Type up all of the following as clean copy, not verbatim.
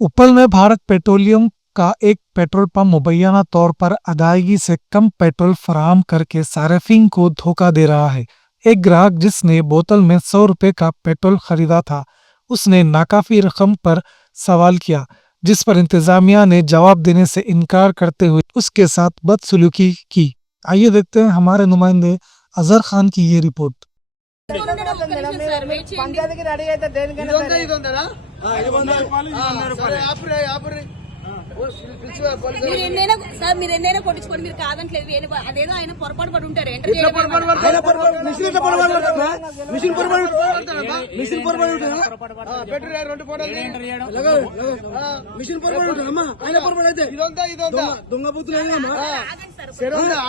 उपल में भारत पेट्रोलियम का एक पेट्रोल पंप मुबैना तौर पर अदायगी से कम पेट्रोल फराहम करके सार्फिन को धोखा दे रहा है। एक ग्राहक जिसने बोतल में 100 रुपए का पेट्रोल खरीदा था, उसने नाकाफी रकम पर सवाल किया, जिस पर इंतजामिया ने जवाब देने से इनकार करते हुए उसके साथ बदसलूकी की। आइए देखते हैं हमारे नुमाइंदे अजहर खान की ये रिपोर्ट। పంచాయతీకి రెడీ అయితే దేనికైనా మీరు ఎన్నైనా కొట్టించుకోండి, మీరు కాదంటలేదు. అదేదో ఆయన పొరపాటు పడి ఉంటారు. దొంగ బుద్ధులు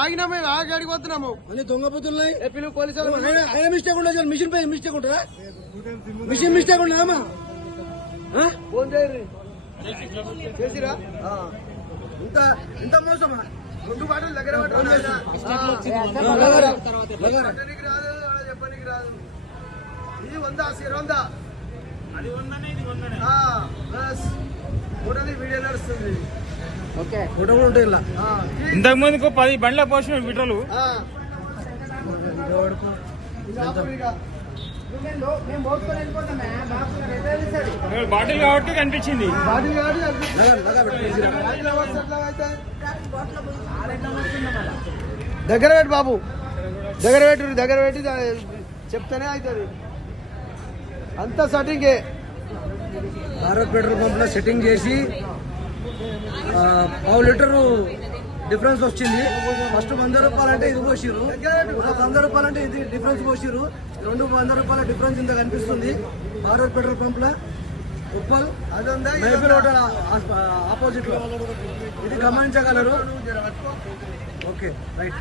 ఆగినా మేము ఆడికి పోతున్నాము. అన్ని దొంగ బుద్ధులు పిలువు పోలీసులు. ఆయన మిస్టేక్ ఉండదు, మిషన్ పై మిస్టేక్ ఉంటుందా? మిషన్ మిస్టేక్ ఉండదమ్మా. ఫోన్ చేయరు చేసిరా. ఇంత మోసమా? రెండు బాటలు దగ్గర చెప్పడానికి రాదు. ఇది 100 అది 100 వీడియో నడుస్తుంది. ఫోటో కూడా ఉంటాయి. ఇంతకు ముందుకు 10 బండ్ల పోసిన విట్రలు బాటిల్ కాబట్టి కనిపించింది. దగ్గర పెట్టి బాబు, దగ్గర పెట్టి చెప్తానే అవుతుంది. అంతా సెట్టింగే. భారత్ పెట్రోల్ పంప్ లో సెట్టింగ్ చేసి 1/2 లీటరు డిఫరెన్స్ వచ్చింది. ఫస్ట్ 100 రూపాయలు అంటే ఇది పోసిరు, 100 రూపాయలు అంటే ఇది డిఫరెన్స్ పోసిరు. 200 రూపాయల డిఫరెన్స్ ఇంత కనిపిస్తుంది భారత్ పెట్రోల్ పంప్ లో. ఉప్పల్ మైఫిల్ హోటల్ ఆపోజిట్ లో ఇది గమనించగలరు. Okay right.